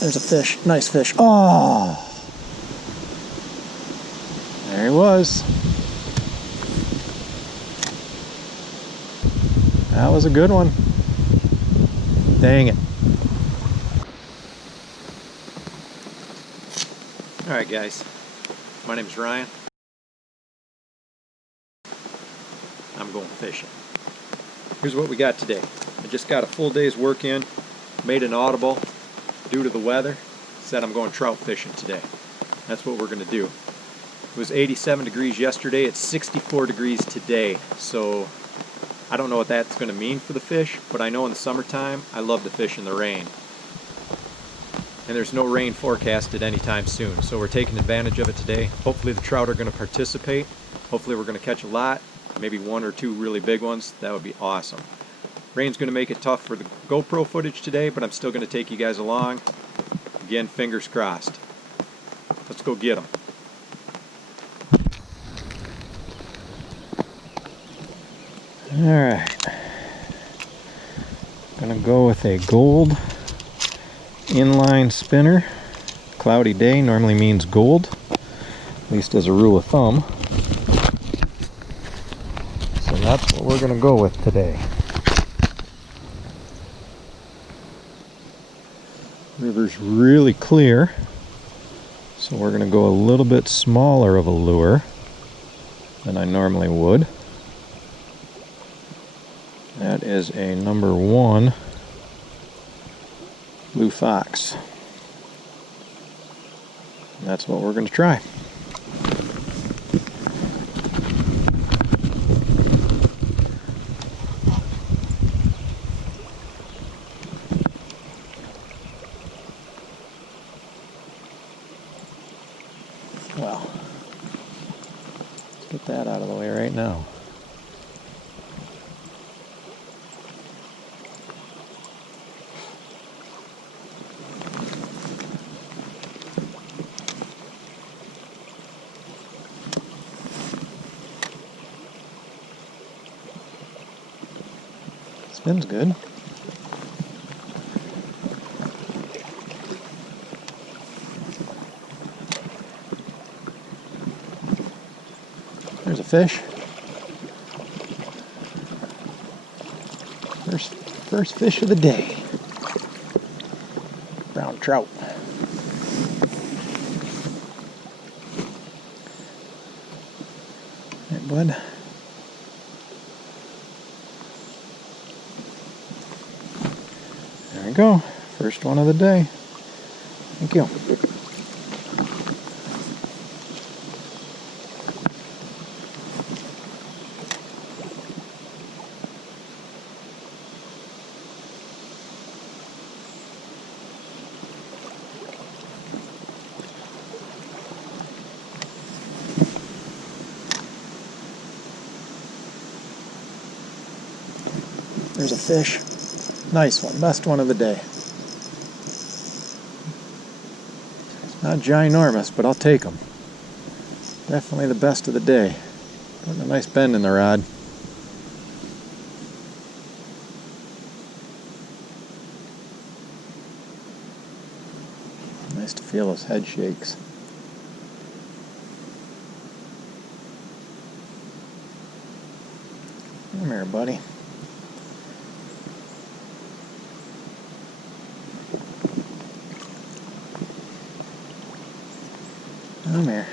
There's a fish. Nice fish. Oh! There he was. That was a good one. Dang it. Alright guys, my name is Ryan. I'm going fishing. Here's what we got today. I just got a full day's work in, made an audible due to the weather, said I'm going trout fishing today. That's what we're going to do. It was 87 degrees yesterday, it's 64 degrees today, so I don't know what that's going to mean for the fish, but I know in the summertime I love to fish in the rain. And there's no rain forecasted anytime soon, so we're taking advantage of it today. Hopefully the trout are going to participate. Hopefully we're going to catch a lot, maybe one or two really big ones. That would be awesome. Rain's going to make it tough for the GoPro footage today, but I'm still going to take you guys along. Again, fingers crossed. Let's go get them. Alright. Gonna go with a gold inline spinner. Cloudy day normally means gold, at least as a rule of thumb. So that's what we're going to go with today. River's really clear, so we're going to go a little bit smaller of a lure than I normally would. That is a number 1 blue fox. And that's what we're going to try. Well, let's get that out of the way right now. Spins good. There's a fish. First fish of the day. Brown trout. Hey, bud. There we go. First one of the day. Thank you. There's a fish. Nice one. Best one of the day. Not ginormous, but I'll take them. Definitely the best of the day. Putting a nice bend in the rod. Nice to feel his head shakes. Come here, buddy. Come here.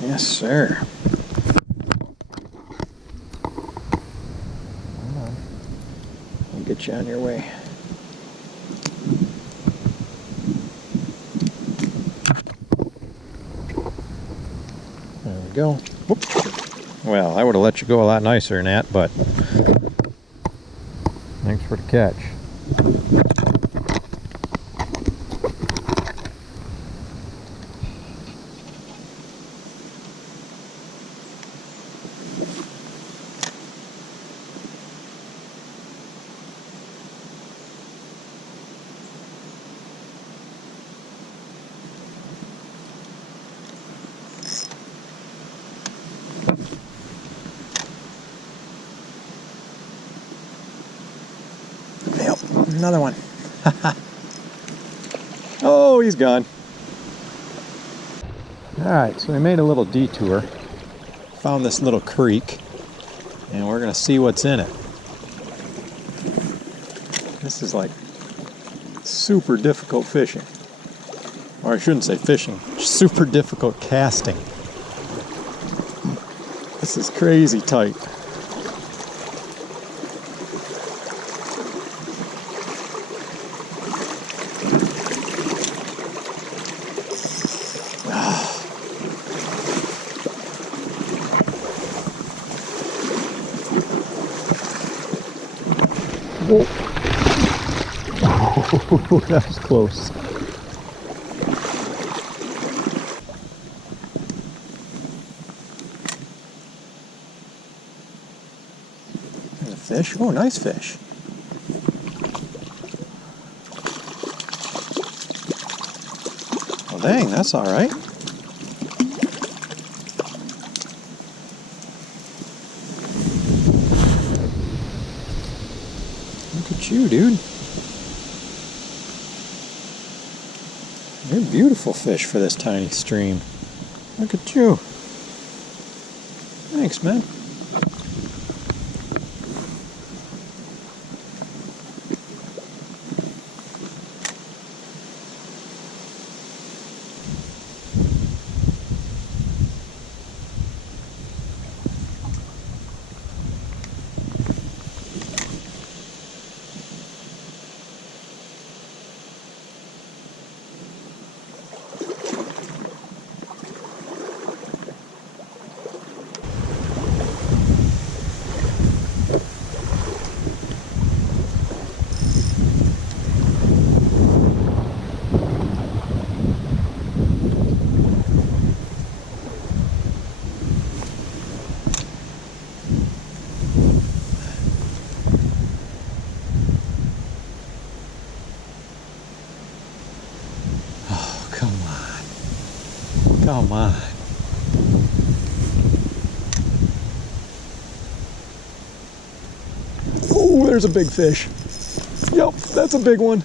Yes, sir. Hold on. I'll get you on your way. There we go. Whoop. Well, I would have let you go a lot nicer than that, but thanks for the catch. another one. Oh, he's gone. Alright, so we made a little detour. Found this little creek. And we're going to see what's in it. This is like super difficult fishing. Or I shouldn't say fishing. Super difficult casting. This is crazy tight. Whoa. Oh, that was close. There's a fish. Oh, nice fish. Well, dang, that's all right. Look at you, dude. You're a beautiful fish for this tiny stream. Look at you. Thanks, man. Come on. Oh, there's a big fish. Yep, that's a big one.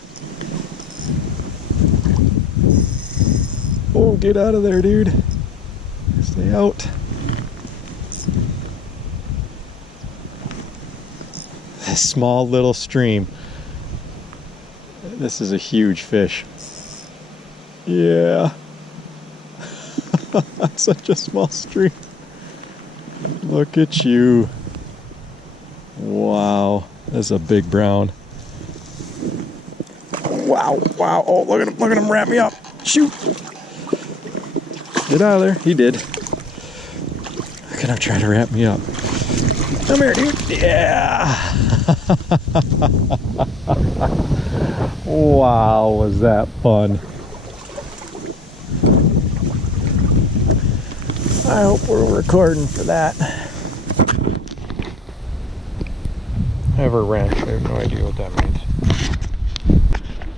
Oh, get out of there, dude. Stay out. This small little stream. This is a huge fish. Yeah. Such a small stream. Look at you. Wow. That's a big brown. Wow, wow. Oh, look at him wrap me up. Shoot. Get out of there. He did. Look at him trying to wrap me up. Come here, dude. Yeah. Wow, was that fun. I hope we're recording for that. Ever wrench, I have no idea what that means.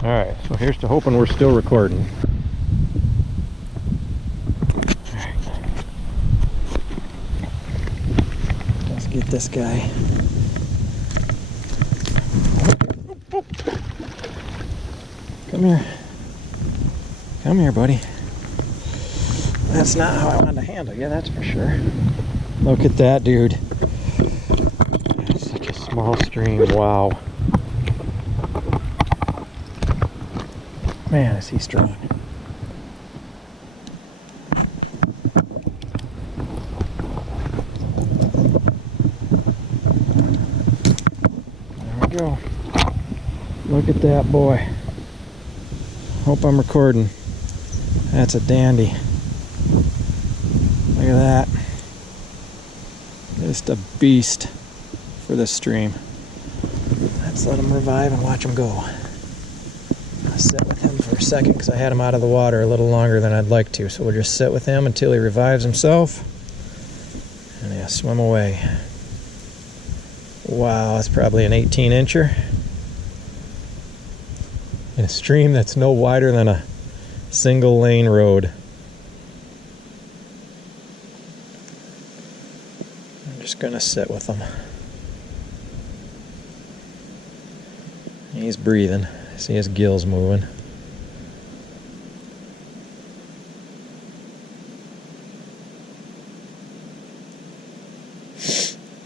Alright, so here's to hoping we're still recording. Alright. Let's get this guy. Come here. Come here, buddy. That's not how I wanted to handle you, that's for sure. Look at that, dude. That's such a small stream, wow. Man, is he strong. There we go. Look at that boy. Hope I'm recording. That's a dandy. Look at that. Just a beast for this stream. Let's let him revive and watch him go. I'll sit with him for a second because I had him out of the water a little longer than I'd like to. So we'll just sit with him until he revives himself. And yeah, swim away. Wow, that's probably an 18-incher. In a stream that's no wider than a single lane road. I'm just gonna sit with them. He's breathing. See his gills moving.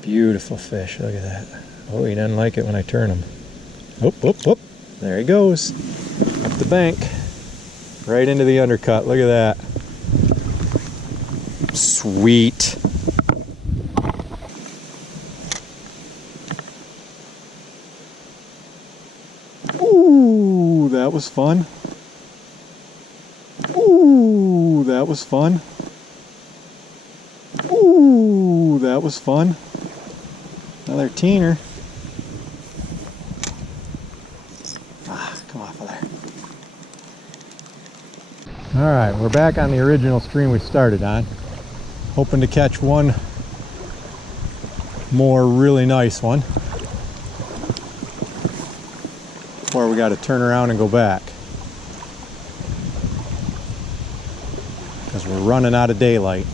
Beautiful fish, look at that. Oh, he doesn't like it when I turn him. Whoop, whoop, whoop. There he goes. Up the bank. Right into the undercut, look at that. Sweet. Ooh, that was fun. Ooh, that was fun. Ooh, that was fun. Another teener. Ah, come off of there. Alright, we're back on the original stream we started on. Hoping to catch one more really nice one. Before we got to turn around and go back. Because we're running out of daylight.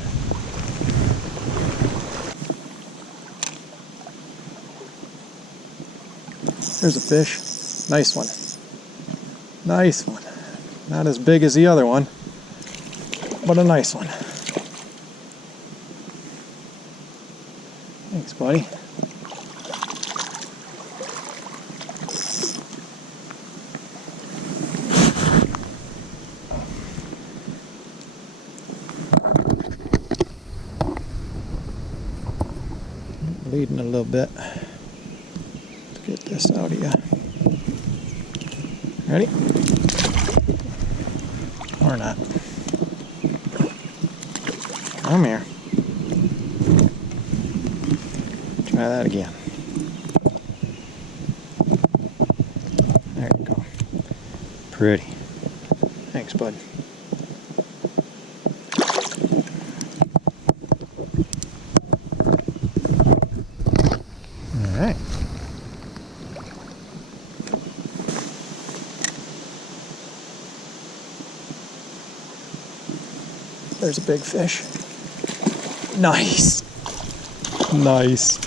There's a fish. Nice one. Nice one. Not as big as the other one, but a nice one. Thanks, buddy. Bleeding a little bit. Let's get this out of you. Ready? Or not. Come here. Try that again. There you go. Pretty. Thanks, bud. All right. There's a big fish. Nice. Nice.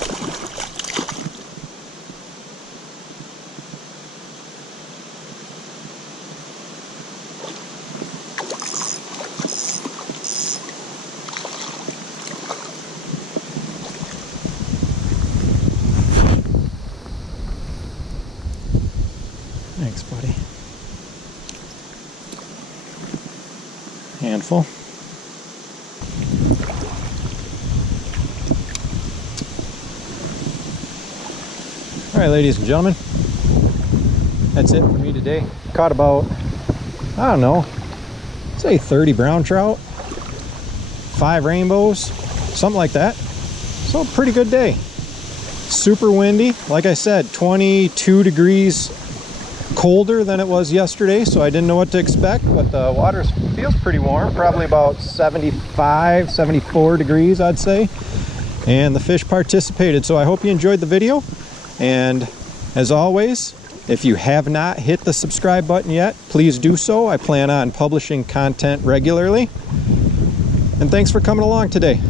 Thanks, buddy. Handful. All right, ladies and gentlemen, that's it for me today. Caught about, I don't know, say 30 brown trout, 5 rainbows, something like that. So pretty good day. Super windy, like I said, 22 degrees colder than it was yesterday, so I didn't know what to expect, but the water feels pretty warm, probably about 75, 74 degrees, I'd say. And the fish participated, so I hope you enjoyed the video. And as always, if you have not hit the subscribe button yet, please do so. I plan on publishing content regularly. And thanks for coming along today.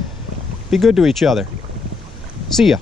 Be good to each other. See ya.